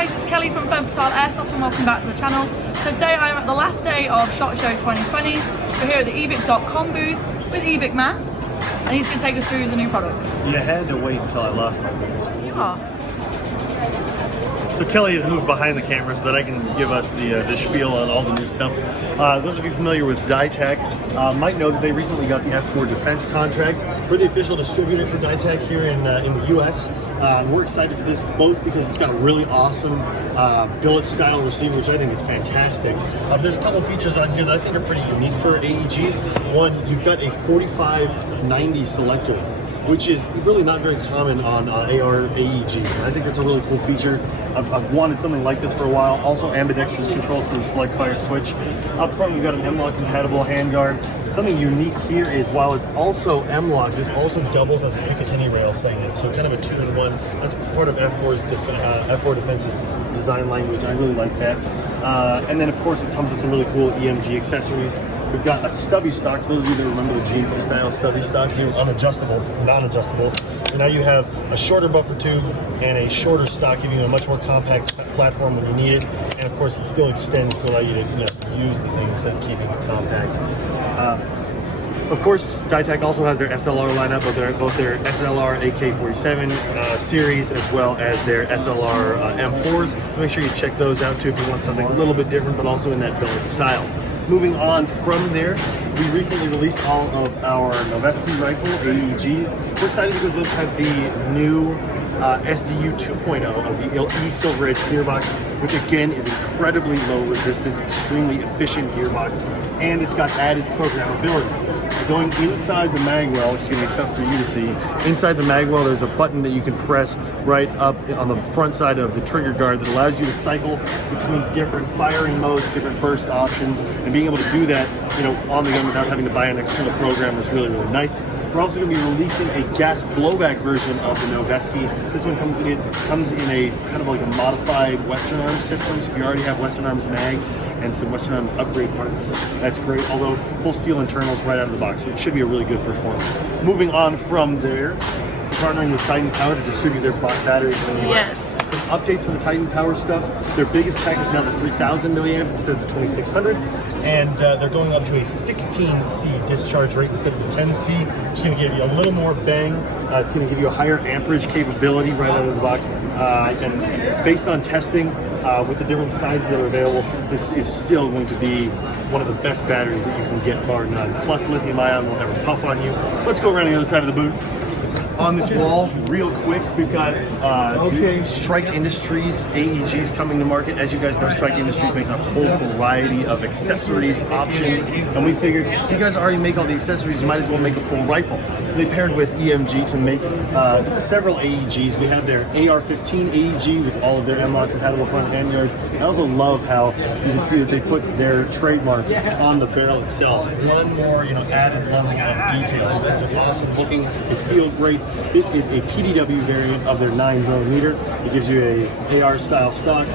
guys, it's Kelly from Femme, Fatale, Airsoft, and welcome back to the channel. So today I'm at the last day of SHOT Show 2020. We're here at the evic.com booth with evic Matt, and he's going to take us through the new products. You had to wait until I lost my voice. Yeah. So Kelly has moved behind the camera so that I can give us the spiel on all the new stuff. Those of you familiar with Ditech might know that they recently got the F4 defense contract. We're the official distributor for Ditech here in the US. We're excited for this both because it's got a really awesome billet style receiver, which I think is fantastic. There's a couple features on here that I think are pretty unique for AEGs. One, you've got a 45-90 selector, which is really not very common on AR AEGs. I think that's a really cool feature. I've wanted something like this for a while. Also ambidextrous controls for the select fire switch. Up front we've got an M-LOK compatible handguard. Something unique here is while it's also M-LOK, this also doubles as a Picatinny rail segment. So kind of a 2-in-1. That's part of F4 Defense's design language. I really like that. And then of course it comes with some really cool EMG accessories. We've got a stubby stock. For those of you that remember the GMP style stubby stock, they were unadjustable, non-adjustable. So now you have a shorter buffer tube and a shorter stock, giving you a much more compact platform when you need it. And of course, it still extends to allow you to use the thing instead of keeping it compact. Of course, Ditech also has their SLR lineup, both their SLR AK-47 series as well as their SLR M4s. So make sure you check those out too if you want something a little bit different, but also in that billet style. Moving on from there, we recently released all of our Noveski rifle AEGs. We're excited because those have the new SDU 2.0 of the E-Silver Edge gearbox, which again is incredibly low resistance, extremely efficient gearbox, and it's got added programmability. Going inside the magwell, which is going to be tough for you to see, inside the magwell there's a button that you can press right up on the front side of the trigger guard that allows you to cycle between different firing modes, different burst options, and being able to do that on the gun without having to buy an external programmer is really, really nice. We're also going to be releasing a gas blowback version of the Noveski. This one comes in a kind of like a modified Western Arms system. So if you already have Western Arms mags and some Western Arms upgrade parts, that's great. Although full steel internals right out of the box, so it should be a really good performance. Moving on from there, partnering with Titan Power to distribute their batteries in the US. Yes. Some updates for the Titan Power stuff. Their biggest pack is now the 3000 milliamp instead of the 2600, and they're going up to a 16C discharge rate instead of the 10C, which is going to give you a little more bang. It's going to give you a higher amperage capability right out of the box. And based on testing with the different sizes that are available, this is still going to be one of the best batteries that you can get, bar none. Plus lithium ion will never puff on you. Let's go around the other side of the booth. On this wall, real quick, we've got Strike Industries AEGs coming to market. As you guys know, Strike Industries makes a whole variety of accessories, options, and we figured you guys already make all the accessories, you might as well make a full rifle. So they paired with EMG to make several AEGs. We have their AR-15 AEG with all of their M-LOK compatible front handguards. I also love how you can see that they put their trademark on the barrel itself. One more, added level of detail. These things are awesome looking. They feel great. This is a PDW variant of their 9mm. It gives you a AR style stock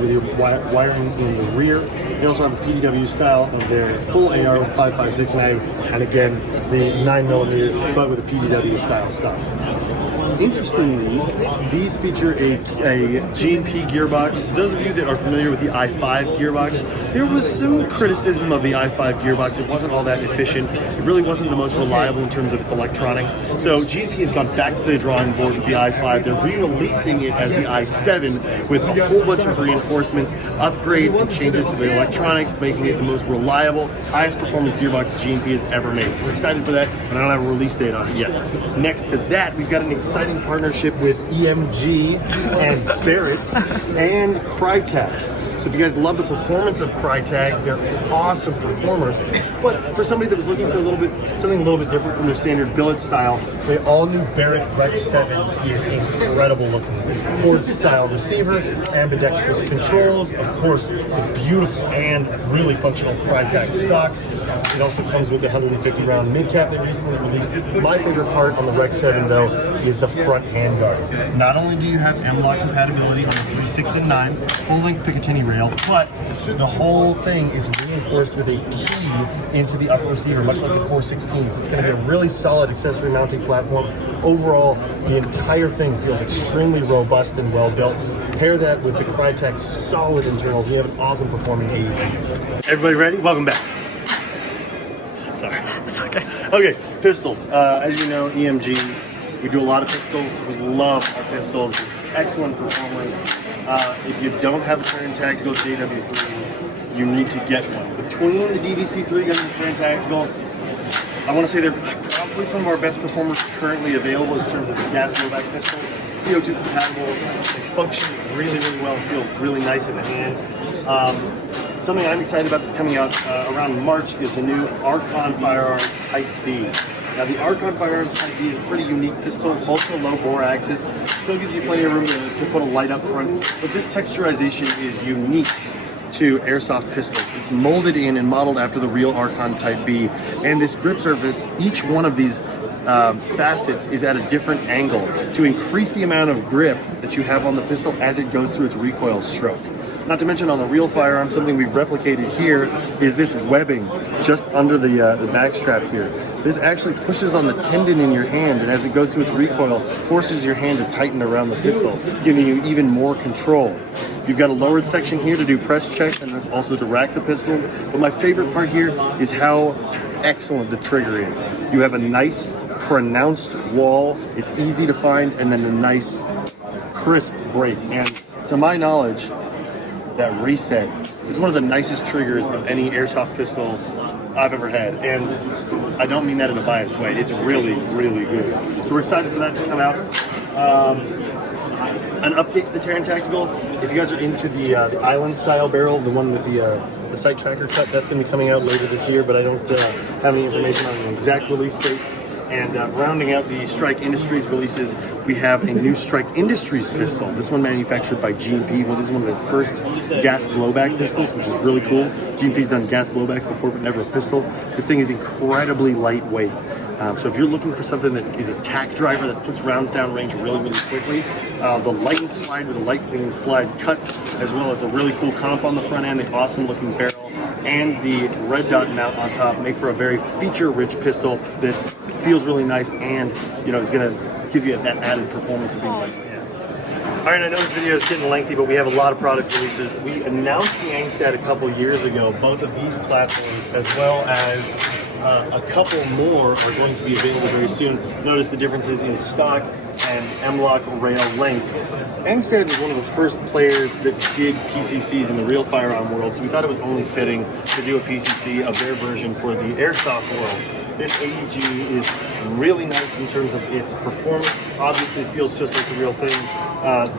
with your wiring in the rear. They also have a PDW style of their full AR with 5.56 mag, and again the 9mm but with a PDW style stock. Interestingly, these feature a GMP gearbox. Those of you that are familiar with the i5 gearbox, there was some criticism of the i5 gearbox. It wasn't all that efficient. It really wasn't the most reliable in terms of its electronics. So GMP has gone back to the drawing board with the i5. They're re-releasing it as the i7 with a whole bunch of reinforcements, upgrades, and changes to the electronics, making it the most reliable, highest performance gearbox GMP has ever made. We're excited for that, but I don't have a release date on it yet. Next to that, we've got an exciting partnership with EMG and Barrett and Crytek. So if you guys love the performance of Crytek, they're awesome performers. But for somebody that was looking for something a little bit different from their standard billet style, the all-new Barrett Rex 7 is incredible looking. Ford style receiver, ambidextrous controls, of course, the beautiful and really functional Crytek stock. It also comes with the 150 round mid cap they recently released. My favorite part on the Rex 7 though is the front handguard. Not only do you have M-LOK compatibility on the 3, 6, and 9, full length Picatinny rail, but the whole thing is reinforced with a key into the upper receiver, much like the 416. So it's going to be a really solid accessory mounting platform. Overall, the entire thing feels extremely robust and well built. Pair that with the Crytek's solid internals, and you have an awesome performing AEG. Everybody ready? Welcome back. Sorry. It's okay. Okay, pistols. As you know, EMG, we do a lot of pistols. We love our pistols. Excellent performers. If you don't have a Terran Tactical JW3, you need to get one. Between the DVC3 gun and the Terran Tactical, I want to say they're probably some of our best performers currently available in terms of gas blowback pistols. CO2 compatible, they function really, really well and feel really nice in the hand. Something I'm excited about that's coming out around March is the new Archon Firearms Type B. Now the Archon Firearms Type B is a pretty unique pistol, ultra low bore axis, still gives you plenty of room to put a light up front, but this texturization is unique to airsoft pistols. It's molded in and modeled after the real Archon Type B, and this grip surface, each one of these facets is at a different angle to increase the amount of grip that you have on the pistol as it goes through its recoil stroke. Not to mention on the real firearm, something we've replicated here is this webbing just under the back strap here. This actually pushes on the tendon in your hand, and as it goes through its recoil, forces your hand to tighten around the pistol, giving you even more control. You've got a lowered section here to do press checks and also to rack the pistol, but my favorite part here is how excellent the trigger is. You have a nice, pronounced wall, it's easy to find, and then a nice, crisp break. And to my knowledge, that reset is one of the nicest triggers of any airsoft pistol I've ever had, and I don't mean that in a biased way. It's really, really good. So we're excited for that to come out. An update to the Terran Tactical. If you guys are into the island style barrel, the one with the sight tracker cut, that's going to be coming out later this year, but I don't have any information on the exact release date. And rounding out the Strike Industries releases, we have a new Strike Industries pistol. This one manufactured by G&P. Well, this is one of their first gas blowback pistols, which is really cool. G&P's done gas blowbacks before, but never a pistol. This thing is incredibly lightweight. So if you're looking for something that is a tack driver that puts rounds down range really, really quickly, the lightning slide with the lightning slide cuts, as well as a really cool comp on the front end, the awesome looking barrel, and the red dot mount on top make for a very feature-rich pistol that feels really nice and, you know, is going to give you that added performance of being lightweight. Alright, I know this video is getting lengthy, but we have a lot of product releases. We announced the Angstad a couple years ago. Both of these platforms, as well as a couple more, are going to be available very soon. Notice the differences in stock and M-LOK rail length. Angstad was one of the first players that did PCCs in the real firearm world, so we thought it was only fitting to do a PCC of their version for the airsoft world. This AEG is really nice in terms of its performance. Obviously, it feels just like the real thing.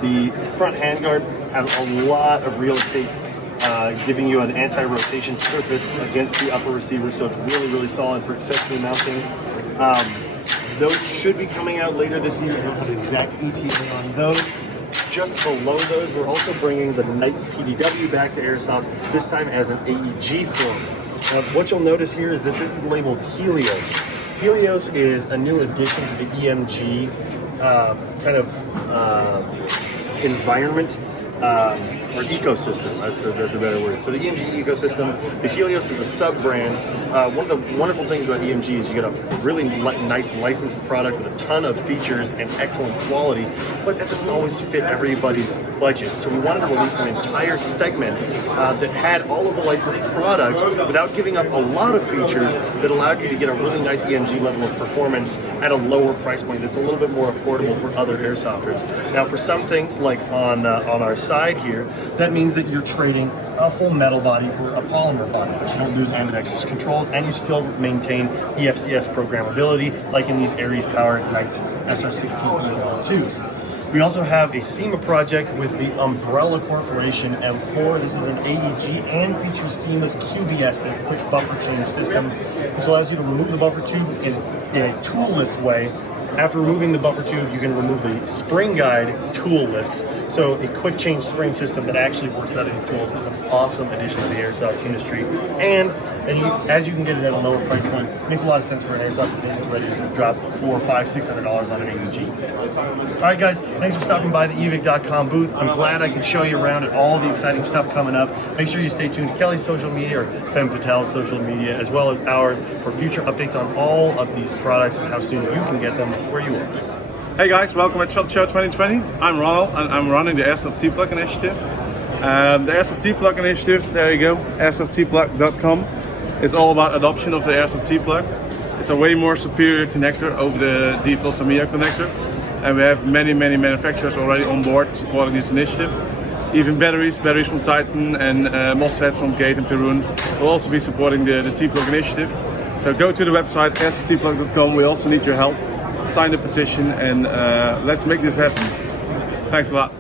The front handguard has a lot of real estate, giving you an anti-rotation surface against the upper receiver, so it's really, really solid for accessory mounting. Those should be coming out later this year. I don't have an exact ETA on those. Just below those, we're also bringing the Knights PDW back to Airsoft, this time as an AEG form. What you'll notice here is that this is labeled Helios. Helios is a new addition to the EMG kind of environment or ecosystem. That's a better word. So the EMG ecosystem, the Helios is a sub-brand. One of the wonderful things about EMG is you get a really nice licensed product with a ton of features and excellent quality, but that doesn't always fit everybody's budget. So we wanted to release an entire segment that had all of the licensed products without giving up a lot of features that allowed you to get a really nice EMG level of performance at a lower price point that's a little bit more affordable for other airsofters. Now for some things, like on our side here, that means that you're trading a full metal body for a polymer body, but you don't lose ambidextrous controls, and you still maintain EFCS programmability, like in these Aries-powered Knights SR16E12s. We also have a SEMA project with the Umbrella Corporation M4. This is an AEG and features SEMA's QBS, the quick buffer change system, which allows you to remove the buffer tube in a toolless way. After removing the buffer tube, you can remove the spring guide toolless. So a quick change spring system that actually works without any tools is an awesome addition to the airsoft industry. And as you can get it at a lower price point, it makes a lot of sense for an airsoft that isn't ready to drop $400, $500, $600 on an AEG. All right, guys, thanks for stopping by the evic.com booth. I'm glad I could show you around at all the exciting stuff coming up. Make sure you stay tuned to Kelly's social media or Femme Fatale's social media, as well as ours, for future updates on all of these products and how soon you can get them where you are. Hey guys, welcome at SHOT Show 2020. I'm Ronald and I'm running the SCTPluck initiative. The SCTPluck initiative, there you go, SCTPluck.com. It's all about adoption of the SCTPluck. It's a way more superior connector over the default Tamiya connector. And we have many manufacturers already on board supporting this initiative. Even batteries from Titan and MOSFET from Gate and Perun will also be supporting the T-Pluck initiative. So go to the website SCTPluck.com. We also need your help. Sign the petition and let's make this happen. Thanks a lot.